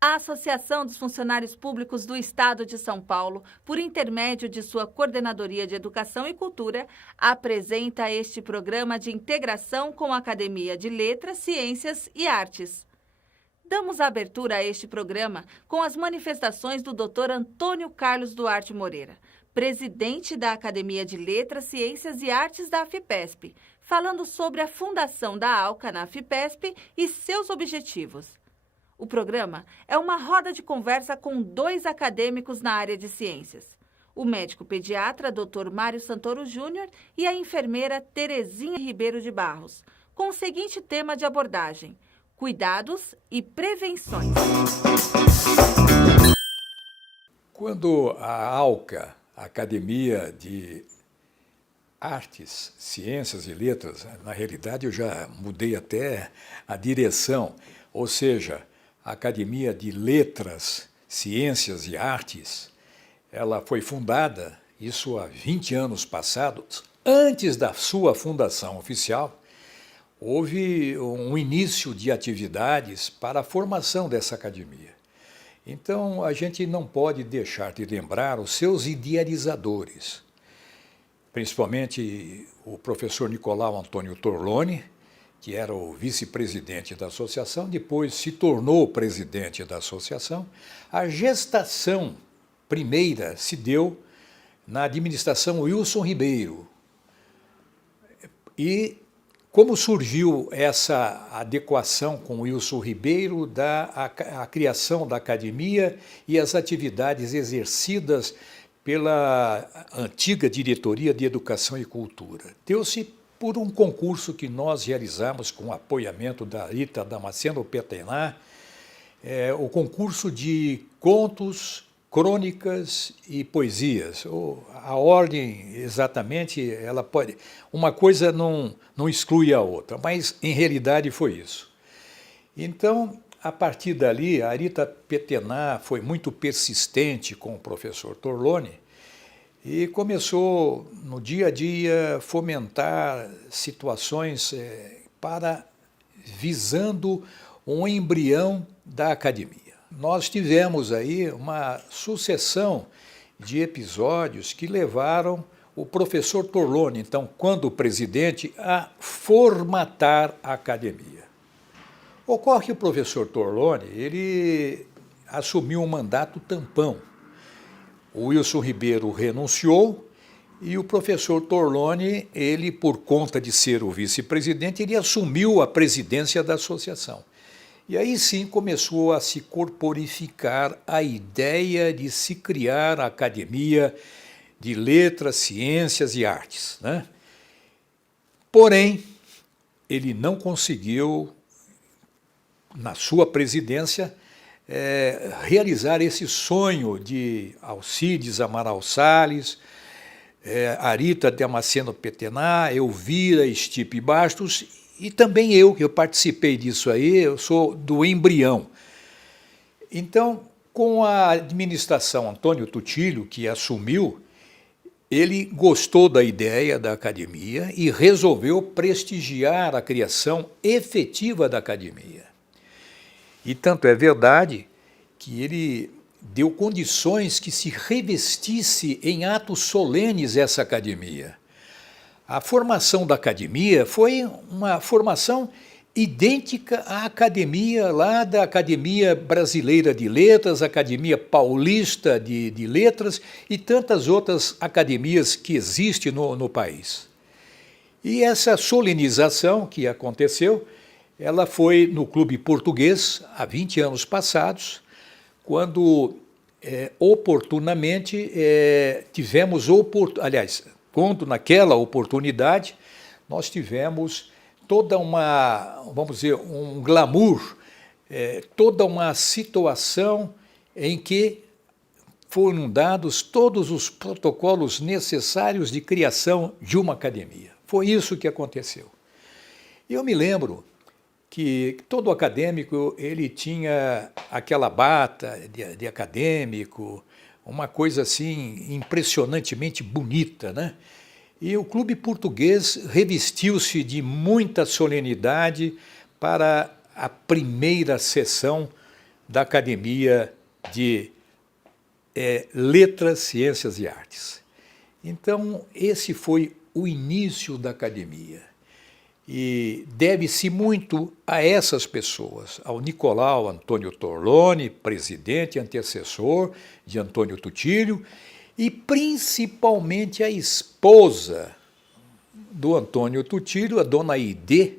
A Associação dos Funcionários Públicos do Estado de São Paulo, por intermédio de sua Coordenadoria de Educação e Cultura, apresenta este programa de integração com a Academia de Letras, Ciências e Artes. Damos abertura a este programa com as manifestações do Dr. Antônio Carlos Duarte Moreira, presidente da Academia de Letras, Ciências e Artes da AFIPESP, falando sobre a fundação da ALCA na AFIPESP e seus objetivos. O programa é uma roda de conversa com 2 acadêmicos na área de ciências. O médico pediatra Dr. Mário Santoro Júnior e a enfermeira Terezinha Ribeiro de Barros, com o seguinte tema de abordagem: cuidados e prevenções. Quando a ALCA, a Academia de Artes, Ciências e Letras, na realidade eu já mudei até a direção, ou seja, a Academia de Letras, Ciências e Artes, ela foi fundada, isso há 20 anos passados. Antes da sua fundação oficial, houve um início de atividades para a formação dessa academia. Então, a gente não pode deixar de lembrar os seus idealizadores, principalmente o professor Nicolau Antônio Torloni, que era o vice-presidente da associação, depois se tornou presidente da associação. A gestação primeira se deu na administração Wilson Ribeiro. E como surgiu essa adequação com Wilson Ribeiro a criação da academia e as atividades exercidas pela antiga Diretoria de Educação e Cultura? Deu-se por um concurso que nós realizamos com o apoiamento da Rita Damasceno Petenar, o concurso de contos, crônicas e poesias. A ordem, exatamente, ela pode... Uma coisa não exclui a outra, mas, em realidade, foi isso. Então, a partir dali, a Rita Petenar foi muito persistente com o professor Torloni, e começou, no dia a dia, fomentar situações visando um embrião da academia. Nós tivemos aí uma sucessão de episódios que levaram o professor Torloni, então, quando presidente, a formatar a academia. Ocorre que o professor Torloni, ele assumiu um mandato tampão. O Wilson Ribeiro renunciou e o professor Torloni, ele, por conta de ser o vice-presidente, ele assumiu a presidência da associação. E aí sim começou a se corporificar a ideia de se criar a Academia de Letras, Ciências e Artes, né? Porém, ele não conseguiu, na sua presidência, realizar esse sonho de Alcides Amaral Salles, Arita Damasceno Petenar, Elvira Stipe Bastos, e também eu participei disso aí, eu sou do embrião. Então, com a administração Antônio Tutílio, que assumiu, ele gostou da ideia da academia e resolveu prestigiar a criação efetiva da academia. E tanto é verdade que ele deu condições que se revestisse em atos solenes essa academia. A formação da academia foi uma formação idêntica à academia lá da Academia Brasileira de Letras, Academia Paulista de Letras e tantas outras academias que existem no país. E essa solenização que aconteceu, ela foi no Clube Português, há 20 anos passados, quando oportunamente tivemos, quando naquela oportunidade nós tivemos toda uma, vamos dizer, um glamour, toda uma situação em que foram dados todos os protocolos necessários de criação de uma academia. Foi isso que aconteceu. Eu me lembro que todo acadêmico ele tinha aquela bata de acadêmico, uma coisa assim impressionantemente bonita, né? E o Clube Português revestiu-se de muita solenidade para a primeira sessão da Academia de Letras, Ciências e Artes. Então, esse foi o início da academia. E deve-se muito a essas pessoas, ao Nicolau Antônio Torloni, presidente e antecessor de Antônio Tutílio, e principalmente a esposa do Antônio Tutílio, a dona Aide,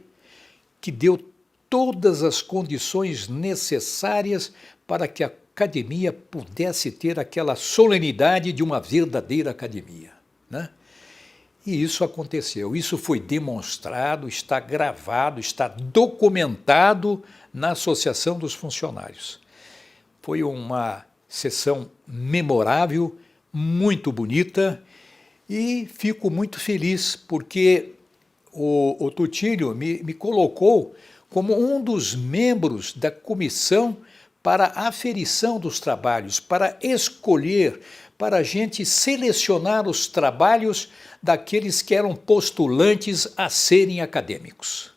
que deu todas as condições necessárias para que a academia pudesse ter aquela solenidade de uma verdadeira academia, né? E isso aconteceu, isso foi demonstrado, está gravado, está documentado na Associação dos Funcionários. Foi uma sessão memorável, muito bonita, e fico muito feliz porque o Tutílio me colocou como um dos membros da comissão para a aferição dos trabalhos, para escolher, para a gente selecionar os trabalhos daqueles que eram postulantes a serem acadêmicos.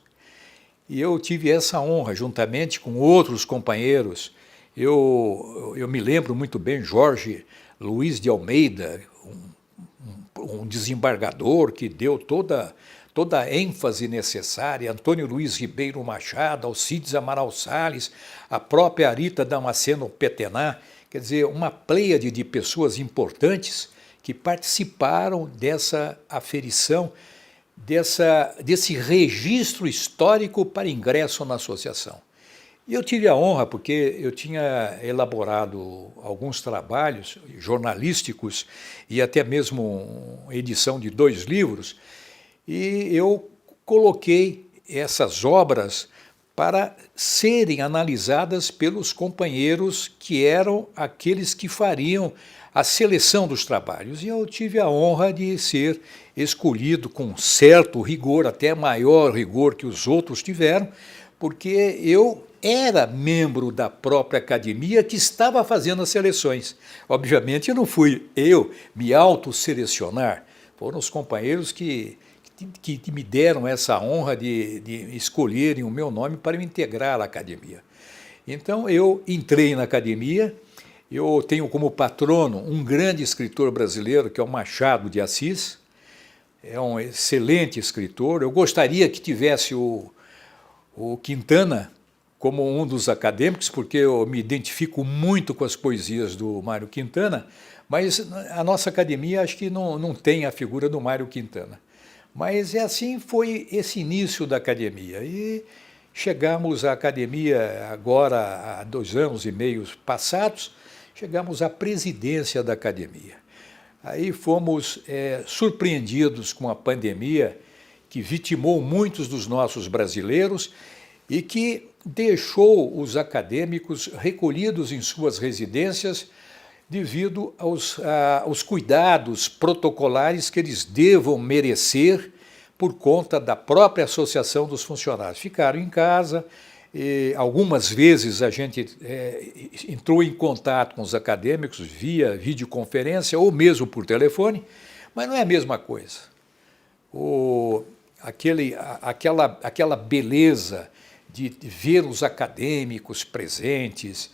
E eu tive essa honra, juntamente com outros companheiros. Eu me lembro muito bem, Jorge Luiz de Almeida, um desembargador que deu toda a ênfase necessária, Antônio Luiz Ribeiro Machado, Alcides Amaral Salles, a própria Arita Damasceno Petená, quer dizer, uma pleiade de pessoas importantes que participaram dessa aferição, desse registro histórico para ingresso na associação. E eu tive a honra, porque eu tinha elaborado alguns trabalhos jornalísticos e até mesmo edição de 2 livros, e eu coloquei essas obras para serem analisadas pelos companheiros que eram aqueles que fariam a seleção dos trabalhos. E eu tive a honra de ser escolhido com certo rigor, até maior rigor que os outros tiveram, porque eu era membro da própria academia que estava fazendo as seleções. Obviamente, não fui eu me autoselecionar, foram os companheiros que me deram essa honra de escolherem o meu nome para me integrar à academia. Então, eu entrei na academia, eu tenho como patrono um grande escritor brasileiro, que é o Machado de Assis, é um excelente escritor. Eu gostaria que tivesse o Quintana como um dos acadêmicos, porque eu me identifico muito com as poesias do Mário Quintana, mas a nossa academia acho que não tem a figura do Mário Quintana. Mas assim foi esse início da academia. E chegamos à academia agora há 2 anos e meio passados, chegamos à presidência da academia. Aí fomos surpreendidos com a pandemia que vitimou muitos dos nossos brasileiros e que deixou os acadêmicos recolhidos em suas residências devido aos cuidados protocolares que eles devam merecer por conta da própria Associação dos Funcionários. Ficaram em casa, e algumas vezes a gente entrou em contato com os acadêmicos via videoconferência ou mesmo por telefone, mas não é a mesma coisa. Aquela beleza de ver os acadêmicos presentes,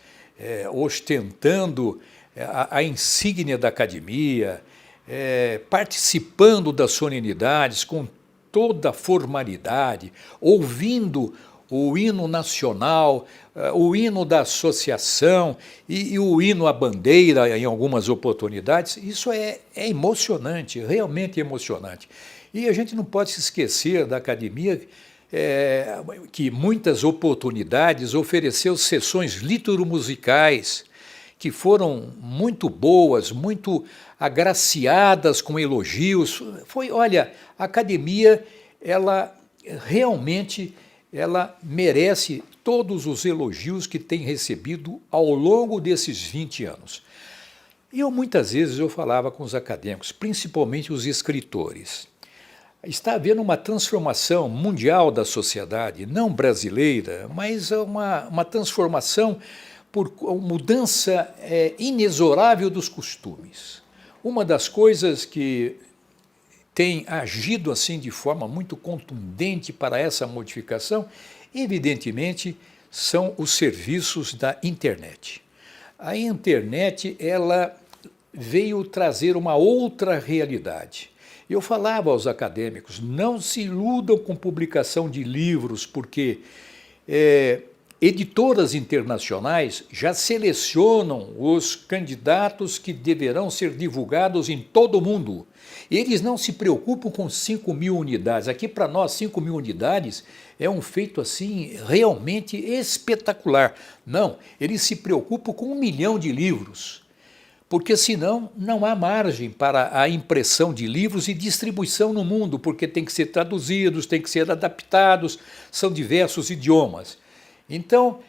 ostentando a insígnia da academia, participando das solenidades com toda a formalidade, ouvindo o hino nacional, o hino da associação e o hino à bandeira em algumas oportunidades. Isso é emocionante, realmente emocionante. E a gente não pode se esquecer da academia, que muitas oportunidades ofereceu sessões lituro-musicais que foram muito boas, muito agraciadas com elogios. Olha, a academia, ela realmente merece todos os elogios que tem recebido ao longo desses 20 anos. E muitas vezes eu falava com os acadêmicos, principalmente os escritores. Está havendo uma transformação mundial da sociedade, não brasileira, mas uma transformação por mudança inexorável dos costumes. Uma das coisas que tem agido assim de forma muito contundente para essa modificação? Evidentemente, são os serviços da internet. A internet, ela veio trazer uma outra realidade. Eu falava aos acadêmicos, não se iludam com publicação de livros, porque editoras internacionais já selecionam os candidatos que deverão ser divulgados em todo o mundo. Eles não se preocupam com 5.000 unidades. Aqui, para nós, 5.000 unidades é um feito assim realmente espetacular. Não, eles se preocupam com 1 milhão de livros, porque senão não há margem para a impressão de livros e distribuição no mundo, porque tem que ser traduzidos, tem que ser adaptados, são diversos idiomas. Então,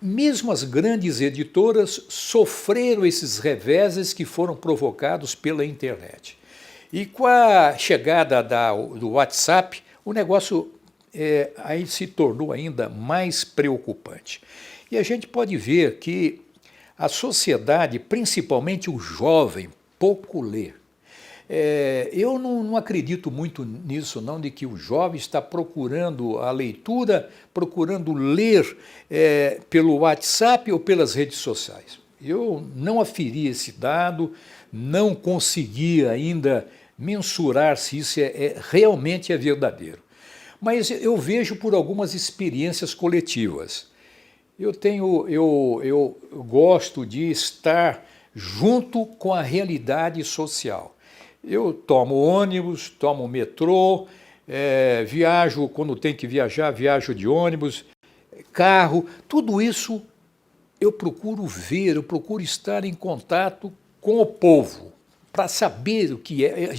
mesmo as grandes editoras sofreram esses reveses que foram provocados pela internet. E com a chegada do WhatsApp, o negócio aí se tornou ainda mais preocupante. E a gente pode ver que a sociedade, principalmente o jovem, pouco lê. Eu não acredito muito nisso, não, de que o jovem está procurando a leitura, procurando ler pelo WhatsApp ou pelas redes sociais. Eu não aferi esse dado, não consegui ainda mensurar se isso realmente é verdadeiro. Mas eu vejo por algumas experiências coletivas. Eu gosto de estar junto com a realidade social. Eu tomo ônibus, tomo metrô, viajo quando tem que viajar, viajo de ônibus, carro, tudo isso eu procuro ver, eu procuro estar em contato com o povo, para saber o que é.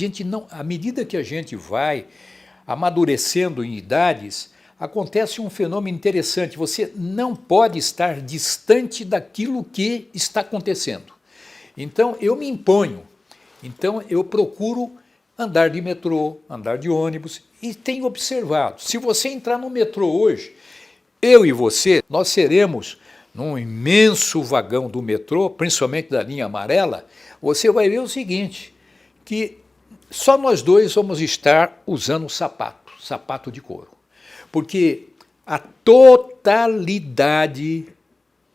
À medida que a gente vai amadurecendo em idades, acontece um fenômeno interessante. Você não pode estar distante daquilo que está acontecendo. Então, eu me imponho. Então, eu procuro andar de metrô, andar de ônibus, e tenho observado. Se você entrar no metrô hoje, eu e você, nós seremos num imenso vagão do metrô, principalmente da linha amarela, você vai ver o seguinte, que só nós dois vamos estar usando sapato de couro. Porque a totalidade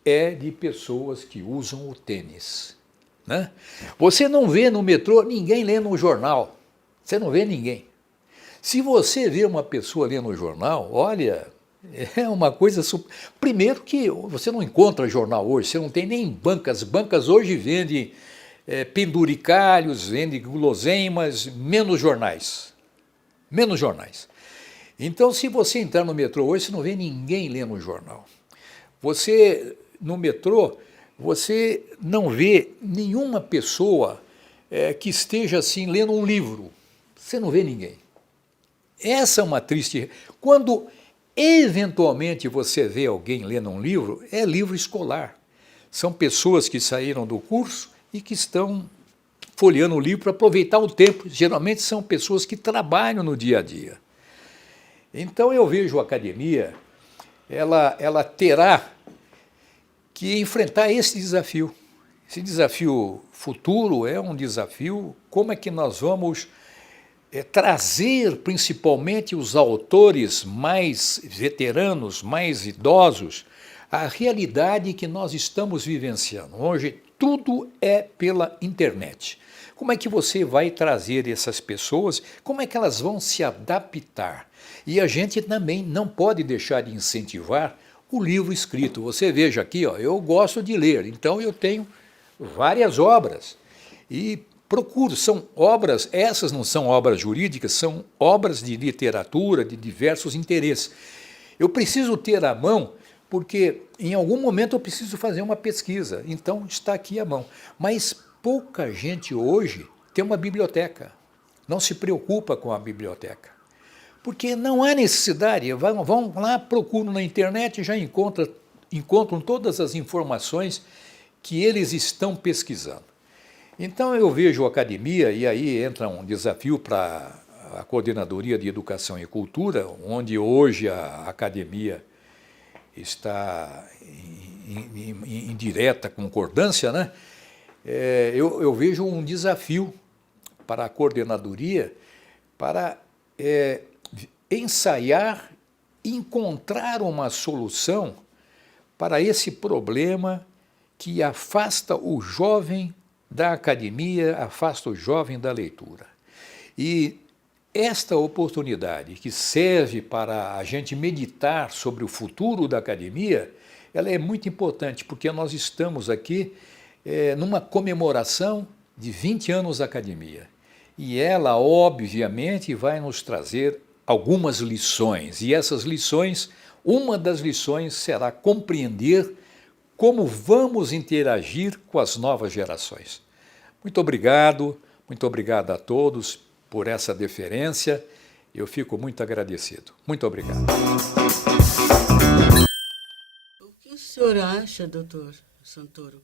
é de pessoas que usam o tênis. Né? Você não vê no metrô ninguém lendo um jornal. Você não vê ninguém. Se você vê uma pessoa lendo um jornal, olha, é uma coisa... Primeiro que você não encontra jornal hoje, você não tem nem bancas. Bancas hoje vendem penduricalhos, vendem guloseimas, menos jornais. Menos jornais. Então, se você entrar no metrô hoje, você não vê ninguém lendo um jornal. No metrô, você não vê nenhuma pessoa que esteja assim lendo um livro. Você não vê ninguém. Essa é uma triste... Quando eventualmente você vê alguém lendo um livro, é livro escolar. São pessoas que saíram do curso e que estão folheando o livro para aproveitar o tempo. Geralmente são pessoas que trabalham no dia a dia. Então eu vejo a academia, ela terá que enfrentar esse desafio. Esse desafio futuro é um desafio, como é que nós vamos trazer principalmente os autores mais veteranos, mais idosos, à realidade que nós estamos vivenciando. Hoje tudo é pela internet. Como é que você vai trazer essas pessoas? Como é que elas vão se adaptar? E a gente também não pode deixar de incentivar o livro escrito. Você veja aqui, ó, eu gosto de ler, então eu tenho várias obras. E procuro, são obras, essas não são obras jurídicas, são obras de literatura, de diversos interesses. Eu preciso ter à mão, porque em algum momento eu preciso fazer uma pesquisa, então está aqui à mão. Mas pouca gente hoje tem uma biblioteca, não se preocupa com a biblioteca, porque não há necessidade. Vão lá, procuram na internet e já encontram todas as informações que eles estão pesquisando. Então eu vejo a academia, e aí entra um desafio para a Coordenadoria de Educação e Cultura, onde hoje a academia está em direta concordância, né? Eu vejo um desafio para a coordenadoria para ensaiar, encontrar uma solução para esse problema que afasta o jovem da academia, afasta o jovem da leitura. E esta oportunidade, que serve para a gente meditar sobre o futuro da academia, ela é muito importante, porque nós estamos aqui numa comemoração de 20 anos da academia. E ela, obviamente, vai nos trazer algumas lições. E essas lições, uma das lições será compreender como vamos interagir com as novas gerações. Muito obrigado a todos por essa deferência. Eu fico muito agradecido. Muito obrigado. O que o senhor acha, doutor Santoro,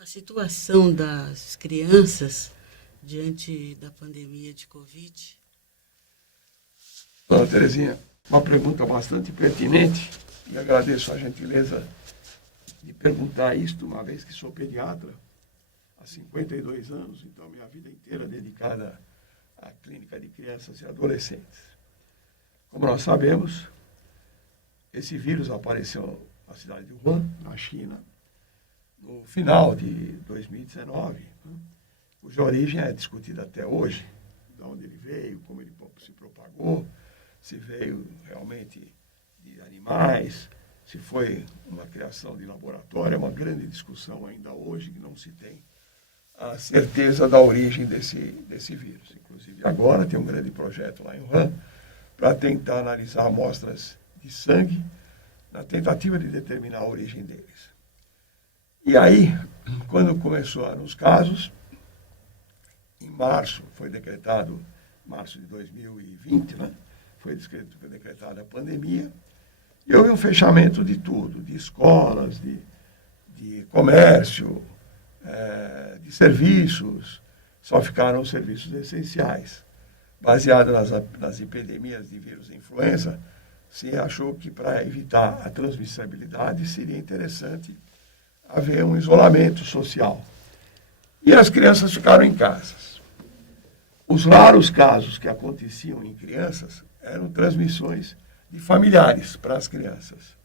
a situação das crianças diante da pandemia de Covid? Dona Terezinha, uma pergunta bastante pertinente, e agradeço a gentileza de perguntar isto, uma vez que sou pediatra há 52 anos, então minha vida inteira dedicada à clínica de crianças e adolescentes. Como nós sabemos, esse vírus apareceu na cidade de Wuhan, na China, no final de 2019, cuja origem é discutida até hoje, de onde ele veio, como ele se propagou, se veio realmente de animais, se foi uma criação de laboratório. É uma grande discussão ainda hoje, que não se tem a certeza da origem desse vírus. Inclusive, agora tem um grande projeto lá em Wuhan para tentar analisar amostras de sangue na tentativa de determinar a origem deles. E aí, quando começaram os casos, em março, foi decretado, março de 2020, né? Foi decretada a pandemia, e houve um fechamento de tudo, de escolas, de comércio, de serviços, só ficaram os serviços essenciais. Baseado nas epidemias de vírus influenza, se achou que para evitar a transmissibilidade seria interessante haver um isolamento social. E as crianças ficaram em casas. Os raros casos que aconteciam em crianças eram transmissões de familiares para as crianças.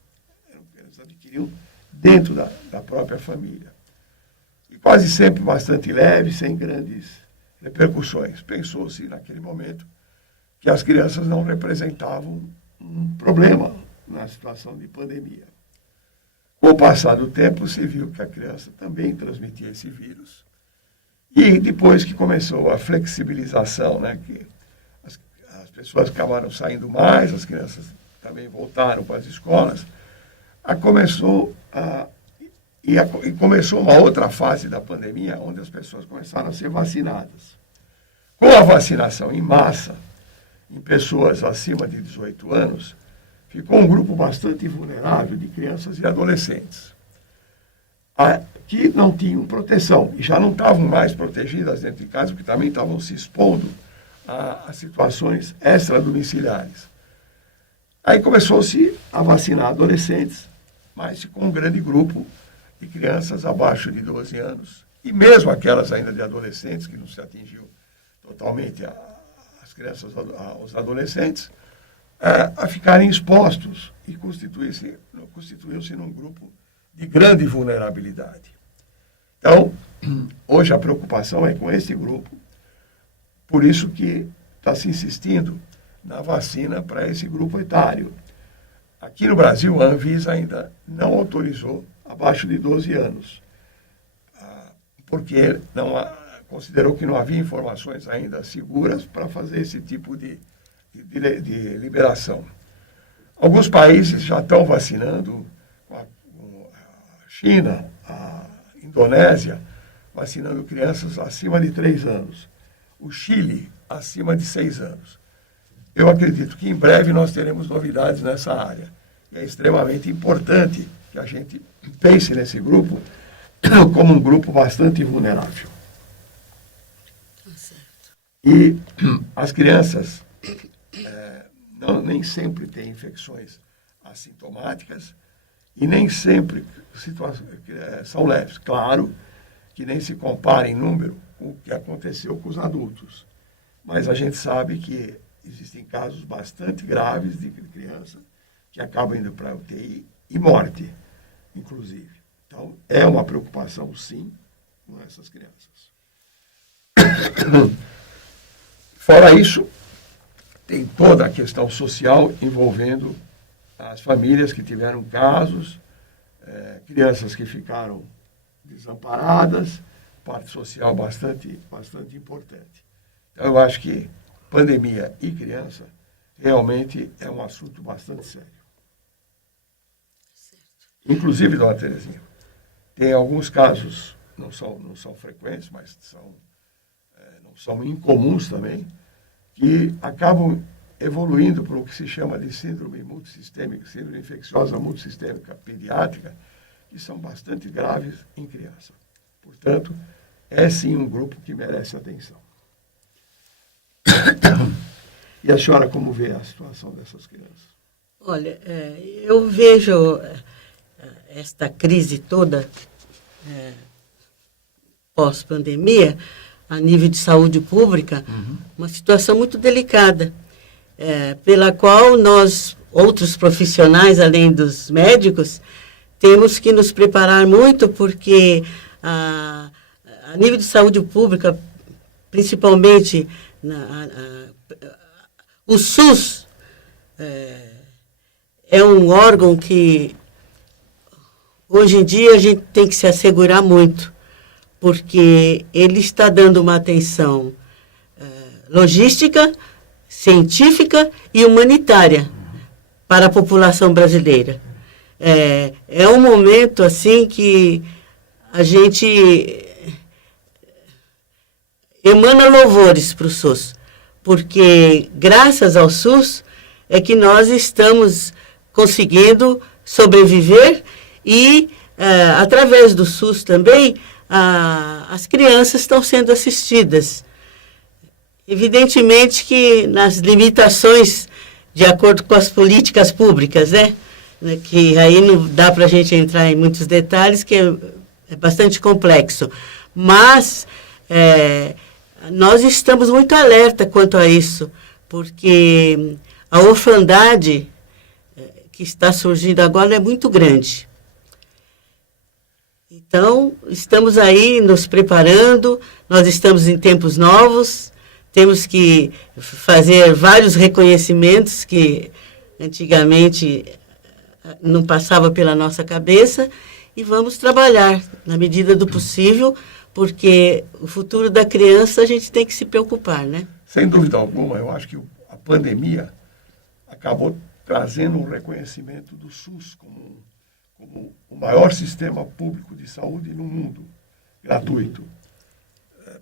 Eles adquiriam dentro da própria família. E quase sempre bastante leve, sem grandes repercussões. Pensou-se naquele momento que as crianças não representavam um problema na situação de pandemia. Com o passar do tempo, se viu que a criança também transmitia esse vírus. E depois que começou a flexibilização, né, que as pessoas acabaram saindo mais, as crianças também voltaram para as escolas, começou uma outra fase da pandemia, onde as pessoas começaram a ser vacinadas. Com a vacinação em massa, em pessoas acima de 18 anos, ficou um grupo bastante vulnerável de crianças e adolescentes, que não tinham proteção e já não estavam mais protegidas dentro de casa, porque também estavam se expondo a situações extradomiciliares. Aí começou-se a vacinar adolescentes, mas com um grande grupo de crianças abaixo de 12 anos, e mesmo aquelas ainda de adolescentes, que não se atingiu totalmente as crianças, os adolescentes, a ficarem expostos e constituiu-se num grupo de grande vulnerabilidade. Então, hoje a preocupação é com esse grupo, por isso que está se insistindo na vacina para esse grupo etário. Aqui no Brasil, a Anvisa ainda não autorizou abaixo de 12 anos, porque considerou que não havia informações ainda seguras para fazer esse tipo de liberação. Alguns países já estão vacinando, a China, a Indonésia, vacinando crianças acima de 3 anos. O Chile, acima de 6 anos. Eu acredito que em breve nós teremos novidades nessa área. É extremamente importante que a gente pense nesse grupo como um grupo bastante vulnerável. E as crianças nem sempre têm infecções assintomáticas e nem sempre são leves. Claro que nem se compara em número com o que aconteceu com os adultos. Mas a gente sabe que existem casos bastante graves de criança que acabam indo para a UTI e morte, inclusive. Então, é uma preocupação, sim, com essas crianças. Fora isso, tem toda a questão social envolvendo as famílias que tiveram casos, crianças que ficaram desamparadas, parte social bastante importante. Então, eu acho que pandemia e criança realmente é um assunto bastante sério. Inclusive, dona Terezinha, tem alguns casos, não são frequentes, mas não são incomuns também, que acabam evoluindo para o que se chama de síndrome multissistêmica, síndrome infecciosa multissistêmica pediátrica, que são bastante graves em criança. Portanto, é sim um grupo que merece atenção. E a senhora como vê a situação dessas crianças? Olha, eu vejo esta crise toda pós-pandemia, a nível de saúde pública, uma situação muito delicada, pela qual nós, outros profissionais, além dos médicos, temos que nos preparar muito, porque a nível de saúde pública, principalmente o SUS, é um órgão que hoje em dia a gente tem que se assegurar muito, porque ele está dando uma atenção logística, científica e humanitária para a população brasileira. É um momento assim que a gente emana louvores para o SUS, porque graças ao SUS é que nós estamos conseguindo sobreviver e, através do SUS também, as crianças estão sendo assistidas. Evidentemente que nas limitações, de acordo com as políticas públicas, né? Que aí não dá para a gente entrar em muitos detalhes, que é bastante complexo. Mas nós estamos muito alerta quanto a isso, porque a orfandade que está surgindo agora é muito grande. Então, estamos aí nos preparando, nós estamos em tempos novos, temos que fazer vários reconhecimentos que antigamente não passava pela nossa cabeça e vamos trabalhar na medida do possível, porque o futuro da criança a gente tem que se preocupar, né? Sem dúvida alguma, eu acho que a pandemia acabou trazendo um reconhecimento do SUS como o maior sistema público de saúde no mundo, gratuito.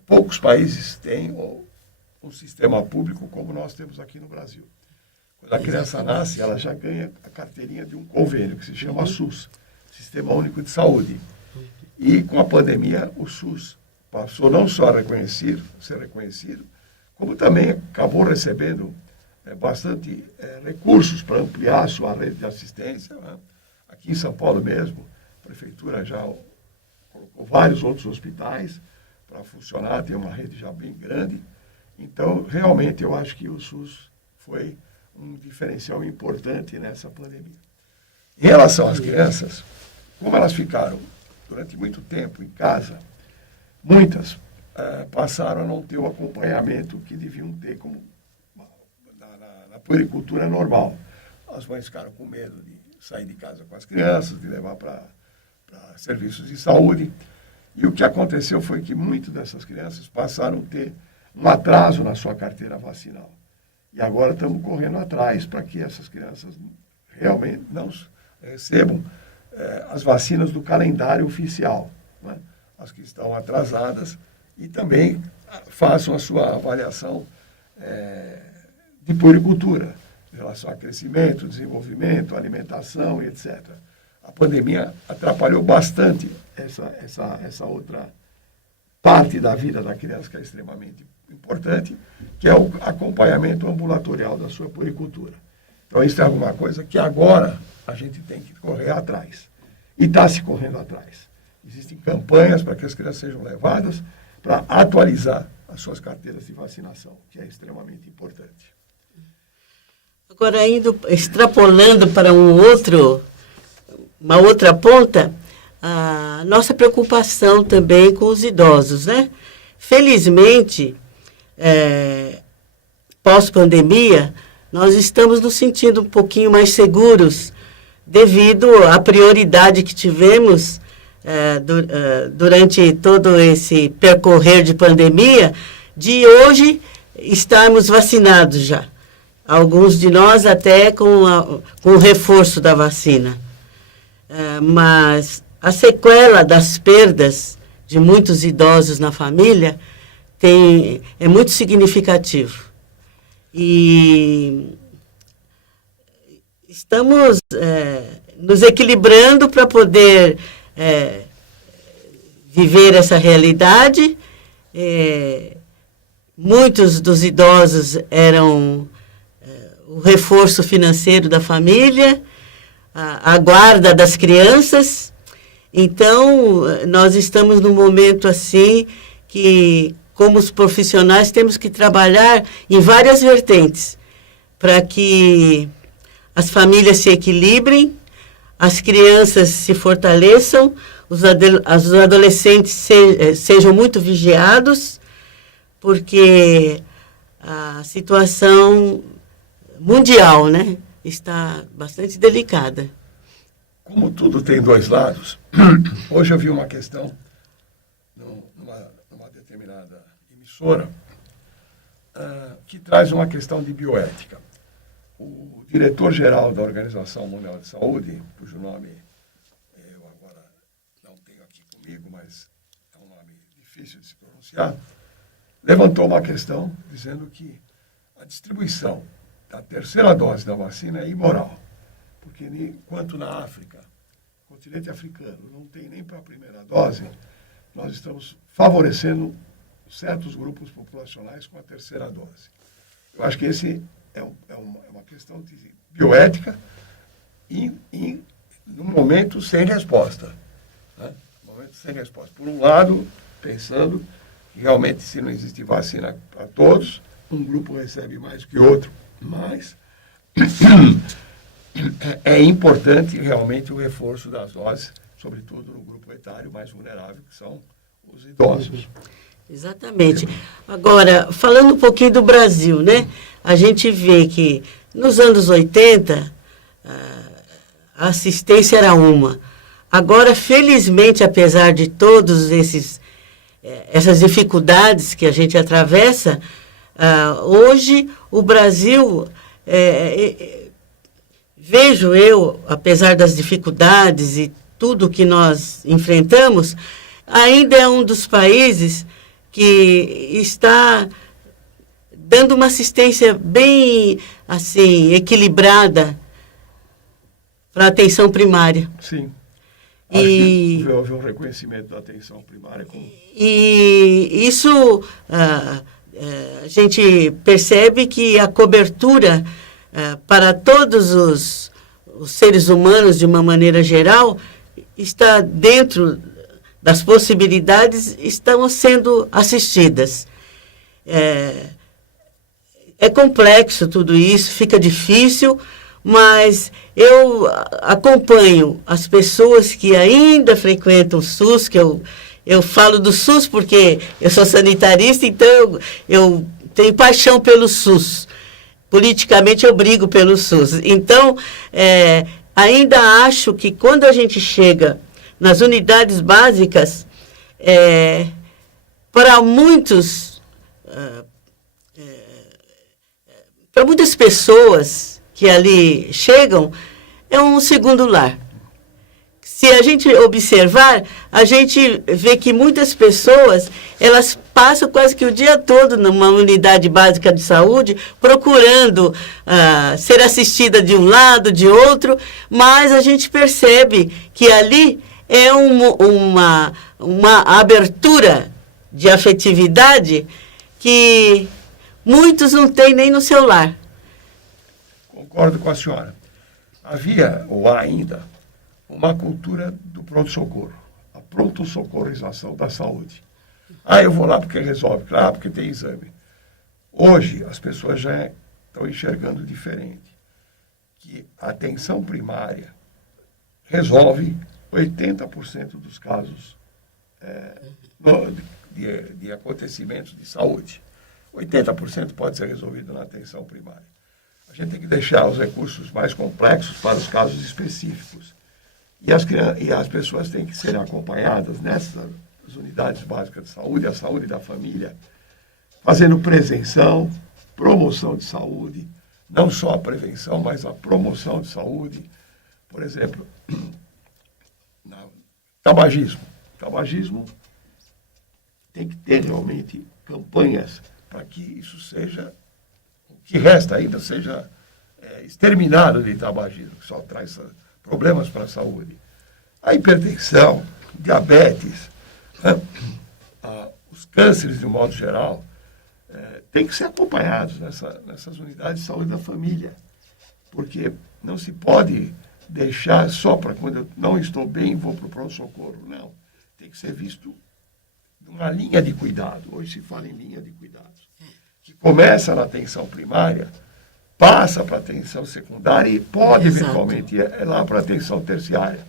Poucos países têm um sistema público como nós temos aqui no Brasil. Quando a criança nasce, ela já ganha a carteirinha de um convênio, que se chama SUS, Sistema Único de Saúde. E com a pandemia, o SUS passou não só a ser reconhecido, como também acabou recebendo bastante recursos para ampliar a sua rede de assistência. Né? Aqui em São Paulo mesmo, a prefeitura já colocou vários outros hospitais para funcionar, tem uma rede já bem grande. Então, realmente, eu acho que o SUS foi um diferencial importante nessa pandemia. Em relação às crianças, como elas ficaram durante muito tempo em casa, muitas passaram a não ter o acompanhamento que deviam ter como na puericultura normal. As mães ficaram com medo de sair de casa com as crianças, de levar para serviços de saúde. E o que aconteceu foi que muitas dessas crianças passaram a ter um atraso na sua carteira vacinal. E agora estamos correndo atrás para que essas crianças realmente não recebam as vacinas do calendário oficial, né? As que estão atrasadas, e também façam a sua avaliação de puericultura, em relação a crescimento, desenvolvimento, alimentação, etc. A pandemia atrapalhou bastante essa outra parte da vida da criança que é extremamente importante, que é o acompanhamento ambulatorial da sua puericultura. Então, isso é alguma coisa que agora a gente tem que correr atrás. E está se correndo atrás. Existem campanhas para que as crianças sejam levadas para atualizar as suas carteiras de vacinação, que é extremamente importante. Agora, extrapolando para uma outra ponta, a nossa preocupação também com os idosos, né? Felizmente, pós-pandemia, nós estamos nos sentindo um pouquinho mais seguros devido à prioridade que tivemos durante todo esse percorrer de pandemia, de hoje estarmos vacinados já. Alguns de nós até com o reforço da vacina. Mas a sequela das perdas de muitos idosos na família é muito significativo. E estamos nos equilibrando para poder viver essa realidade. Muitos dos idosos eram o reforço financeiro da família, a guarda das crianças. Então, nós estamos num momento assim que, como os profissionais, temos que trabalhar em várias vertentes para que as famílias se equilibrem, as crianças se fortaleçam, os adolescentes sejam muito vigiados, porque a situação mundial, né, está bastante delicada. Como tudo tem dois lados, hoje eu vi uma questão numa determinada emissora que traz uma questão de bioética. O diretor-geral da Organização Mundial de Saúde, cujo nome eu agora não tenho aqui comigo, mas é um nome difícil de se pronunciar, levantou uma questão dizendo que a distribuição da terceira dose da vacina é imoral, porque enquanto na África, continente africano, não tem nem para a primeira dose, nós estamos favorecendo certos grupos populacionais com a terceira dose. Eu acho que esse é uma questão de bioética e num momento sem resposta. Né? Momento sem resposta. Por um lado, pensando que realmente se não existe vacina para todos, um grupo recebe mais que outro, mas é importante realmente o reforço das doses, sobretudo no grupo etário mais vulnerável, que são os idosos. Exatamente. Agora, falando um pouquinho do Brasil, né? A gente vê que nos anos 80, a assistência era uma. Agora, felizmente, apesar de todos essas dificuldades que a gente atravessa, hoje o Brasil, vejo eu, apesar das dificuldades e tudo que nós enfrentamos, ainda é um dos países que está dando uma assistência bem assim equilibrada para a atenção primária. Sim. E houve um reconhecimento da atenção primária. E isso a gente percebe que a cobertura para todos os seres humanos, de uma maneira geral, está dentro das possibilidades, estão sendo assistidas. É complexo tudo isso, fica difícil, mas eu acompanho as pessoas que ainda frequentam o SUS, que eu falo do SUS porque eu sou sanitarista, então eu tenho paixão pelo SUS. Politicamente eu brigo pelo SUS. Então, ainda acho que quando a gente chega nas unidades básicas, para muitas pessoas que ali chegam, é um segundo lar. Se a gente observar, a gente vê que muitas pessoas, elas passam quase que o dia todo numa unidade básica de saúde, procurando ser assistida de um lado, de outro, mas a gente percebe que ali é uma abertura de afetividade que muitos não têm nem no seu lar. Concordo com a senhora. Havia, ou há ainda, uma cultura do pronto-socorro, a pronto-socorrização da saúde. eu vou lá porque resolve. Claro, porque tem exame. Hoje, as pessoas já estão enxergando diferente. Que a atenção primária resolve 80% dos casos de acontecimentos de saúde. 80% pode ser resolvido na atenção primária. A gente tem que deixar os recursos mais complexos para os casos específicos. E as pessoas têm que ser acompanhadas nessas unidades básicas de saúde, a saúde da família, fazendo prevenção, promoção de saúde, não só a prevenção, mas a promoção de saúde. Por exemplo, tabagismo. Tabagismo tem que ter realmente campanhas para que isso seja, o que resta ainda seja exterminado de tabagismo, que só traz problemas para a saúde. A hipertensão, diabetes, os cânceres de um modo geral, têm que ser acompanhados nessas unidades de saúde da família, porque não se pode deixar só para quando eu não estou bem vou para o pronto-socorro. Não, tem que ser visto uma linha de cuidado. Hoje se fala em linha de cuidados, que começa na atenção primária, passa para a atenção secundária e pode eventualmente ir lá para a atenção terciária.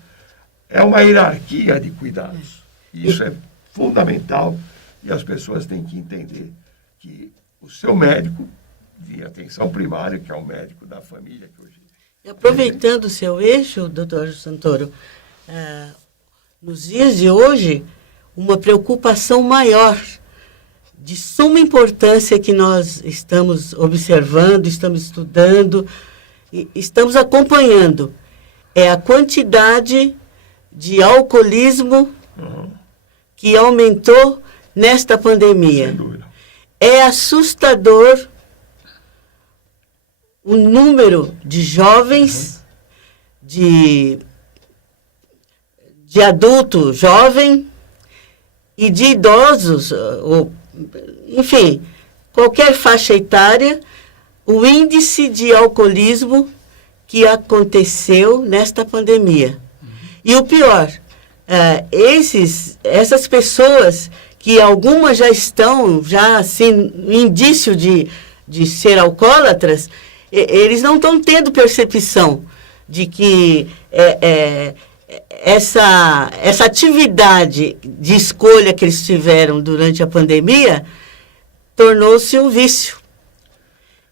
É uma hierarquia de cuidados. Isso é fundamental e as pessoas têm que entender que o seu médico de atenção primária, que é o médico da família que hoje... Aproveitando o seu eixo, doutor Santoro, nos dias de hoje, uma preocupação maior, de suma importância que nós estamos observando, estamos estudando, estamos acompanhando, é a quantidade de alcoolismo que aumentou nesta pandemia. Sem dúvida. É assustador o número de jovens, de adulto jovem e de idosos, enfim, qualquer faixa etária, o índice de alcoolismo que aconteceu nesta pandemia. E o pior, essas pessoas que algumas já estão, assim, indício de ser alcoólatras, eles não estão tendo percepção de que essa atividade de escolha que eles tiveram durante a pandemia tornou-se um vício.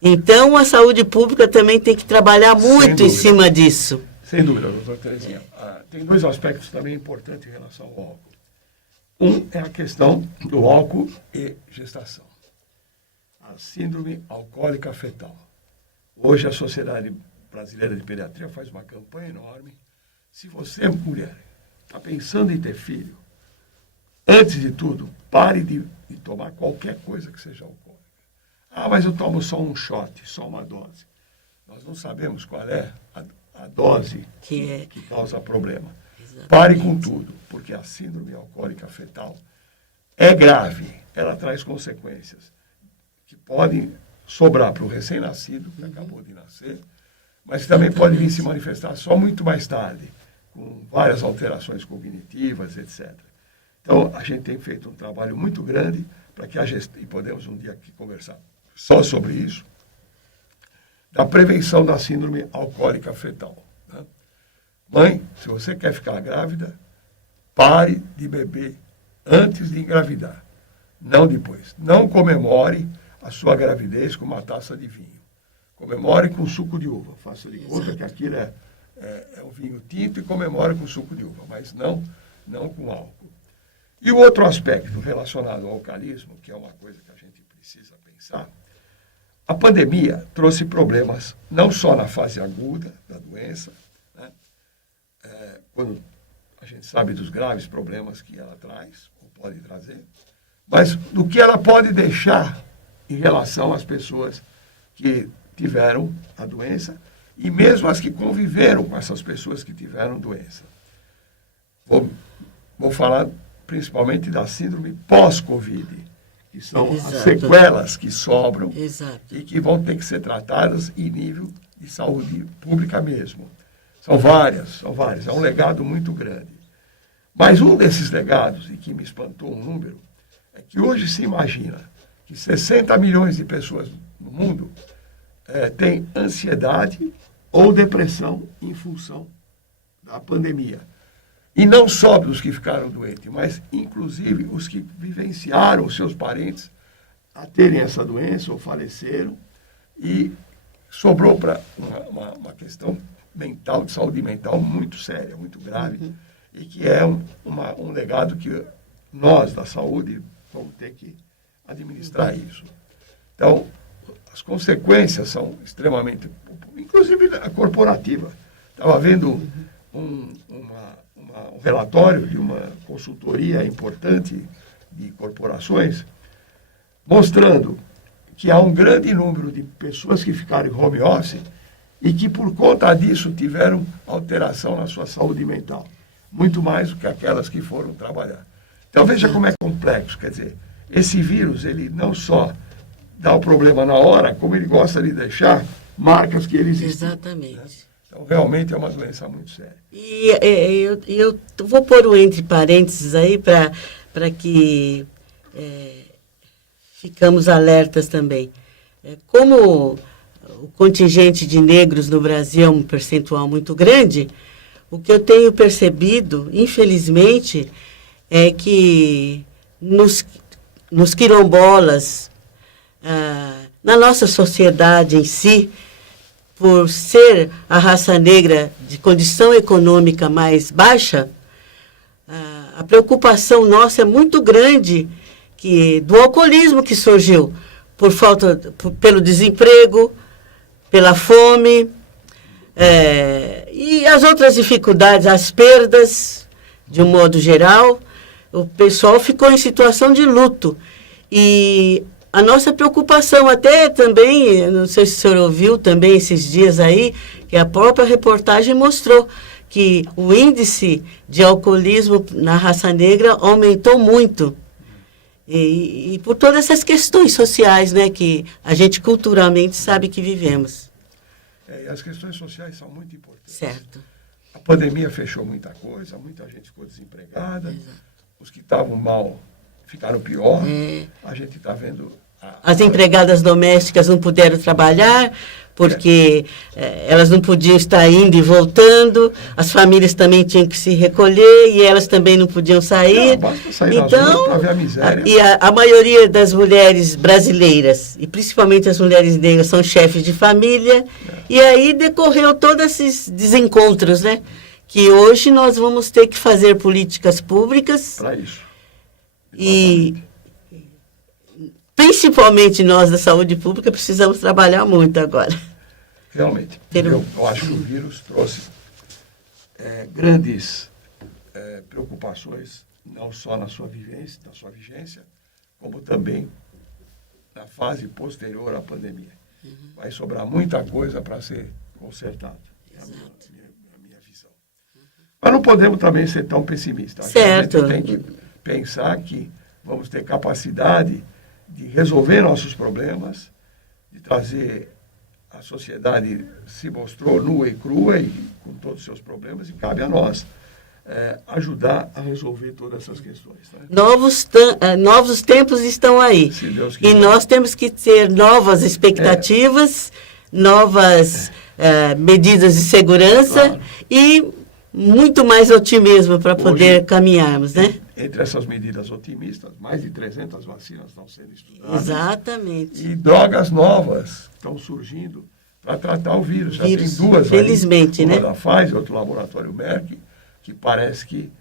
Então, a saúde pública também tem que trabalhar muito em cima disso. Sem dúvida, doutora Terezinha. Tem dois aspectos também importantes em relação ao álcool. Um é a questão do álcool e gestação. A síndrome alcoólica fetal. Hoje a Sociedade Brasileira de Pediatria faz uma campanha enorme. Se você, mulher, está pensando em ter filho, antes de tudo, pare de tomar qualquer coisa que seja alcoólica. Mas eu tomo só um shot, só uma dose. Nós não sabemos qual é a dose que causa problema. Exatamente. Pare com tudo, porque a síndrome alcoólica fetal é grave. Ela traz consequências que podem sobrar para o recém-nascido, que acabou de nascer, mas também pode vir se manifestar só muito mais tarde, com várias alterações cognitivas, etc. Então, a gente tem feito um trabalho muito grande para que e podemos um dia aqui conversar só sobre isso, da prevenção da síndrome alcoólica fetal. Né? Mãe, se você quer ficar grávida, pare de beber antes de engravidar, não depois. Não comemore a sua gravidez com uma taça de vinho. Comemore com suco de uva. Faça de conta que aquilo é um vinho tinto e comemore com suco de uva, mas não com álcool. E o outro aspecto relacionado ao alcoolismo, que é uma coisa que a gente precisa pensar, a pandemia trouxe problemas não só na fase aguda da doença, né? Quando a gente sabe dos graves problemas que ela traz, ou pode trazer, mas do que ela pode deixar em relação às pessoas que tiveram a doença e mesmo as que conviveram com essas pessoas que tiveram doença. Vou falar principalmente da síndrome pós-Covid, que são as sequelas que sobram e que vão ter que ser tratadas em nível de saúde pública mesmo. São várias, é um legado muito grande. Mas um desses legados, e que me espantou um número, é que hoje se imagina que 60 milhões de pessoas no mundo têm ansiedade ou depressão em função da pandemia. E não só dos que ficaram doentes, mas inclusive os que vivenciaram seus parentes a terem essa doença ou faleceram, e sobrou para uma questão mental, de saúde mental muito séria, muito grave, e que é um legado que nós, da saúde, vamos ter que administrar isso. Então, as consequências são extremamente, inclusive a corporativa. Estava vendo um relatório de uma consultoria importante de corporações, mostrando que há um grande número de pessoas que ficaram em home office e que, por conta disso, tiveram alteração na sua saúde mental. Muito mais do que aquelas que foram trabalhar. Então, veja como é complexo. Quer dizer, esse vírus, ele não só dá o problema na hora, como ele gosta de deixar marcas que ele existe. Exatamente. Né? Então, realmente é uma doença muito séria. E eu vou pôr o entre parênteses aí para que ficamos alertas também. Como o contingente de negros no Brasil é um percentual muito grande, o que eu tenho percebido, infelizmente, é que nos quilombolas, na nossa sociedade em si, por ser a raça negra de condição econômica mais baixa, a preocupação nossa é muito grande do alcoolismo que surgiu pelo desemprego, pela fome, e as outras dificuldades, as perdas, de um modo geral. O pessoal ficou em situação de luto. E a nossa preocupação até também, não sei se o senhor ouviu também esses dias aí, que a própria reportagem mostrou que o índice de alcoolismo na raça negra aumentou muito. E por todas essas questões sociais, né, que a gente culturalmente sabe que vivemos. E as questões sociais são muito importantes. Certo. A pandemia fechou muita coisa, muita gente ficou desempregada. Exato. Os que estavam mal ficaram pior. A gente está vendo... As empregadas domésticas não puderam trabalhar porque elas não podiam estar indo e voltando. As famílias também tinham que se recolher e elas também não podiam sair. Não, basta sair então, para ver a miséria. E a maioria das mulheres brasileiras, e principalmente as mulheres negras, são chefes de família. E aí decorreu todos esses desencontros, né? Que hoje nós vamos ter que fazer políticas públicas. Para isso. E principalmente nós da saúde pública precisamos trabalhar muito agora. Realmente. Eu acho que o vírus trouxe grandes preocupações, não só na sua vigência, como também na fase posterior à pandemia. Vai sobrar muita coisa para ser consertada. É a minha visão. Mas não podemos também ser tão pessimistas. Certo. A gente tem que pensar que vamos ter capacidade de resolver nossos problemas, de trazer... A sociedade se mostrou nua e crua e com todos os seus problemas, e cabe a nós ajudar a resolver todas essas questões. Né? Novos tempos estão aí. Se Deus quiser. E nós temos que ter novas expectativas, novas medidas de segurança, claro. E muito mais otimismo para poder caminharmos, né? Entre essas medidas otimistas, mais de 300 vacinas estão sendo estudadas. Exatamente. E drogas novas estão surgindo para tratar o vírus. Já tem duas, felizmente, uma né? da Pfizer, outro laboratório Merck, que parece que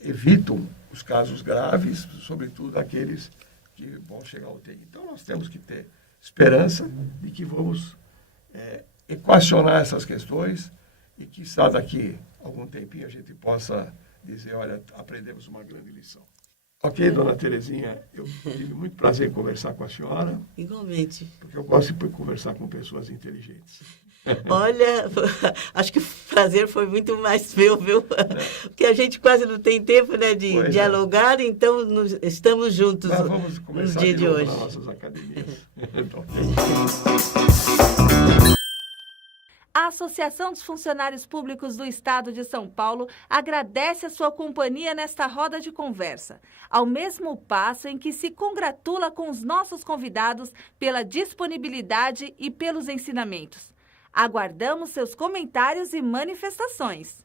evitam os casos graves, sobretudo aqueles que vão chegar ao UTI. Então, nós temos que ter esperança de que vamos equacionar essas questões e que, daqui a algum tempinho, a gente possa dizer, olha, aprendemos uma grande lição. Ok, dona Terezinha, eu tive muito prazer em conversar com a senhora. Igualmente. Porque eu gosto de conversar com pessoas inteligentes. Olha, acho que o prazer foi muito mais meu, viu? Porque a gente quase não tem tempo, né, de dialogar, então estamos juntos vamos começar no dia de hoje. Nas nossas academias. Então. A A Associação dos Funcionários Públicos do Estado de São Paulo agradece a sua companhia nesta roda de conversa, ao mesmo passo em que se congratula com os nossos convidados pela disponibilidade e pelos ensinamentos. Aguardamos seus comentários e manifestações.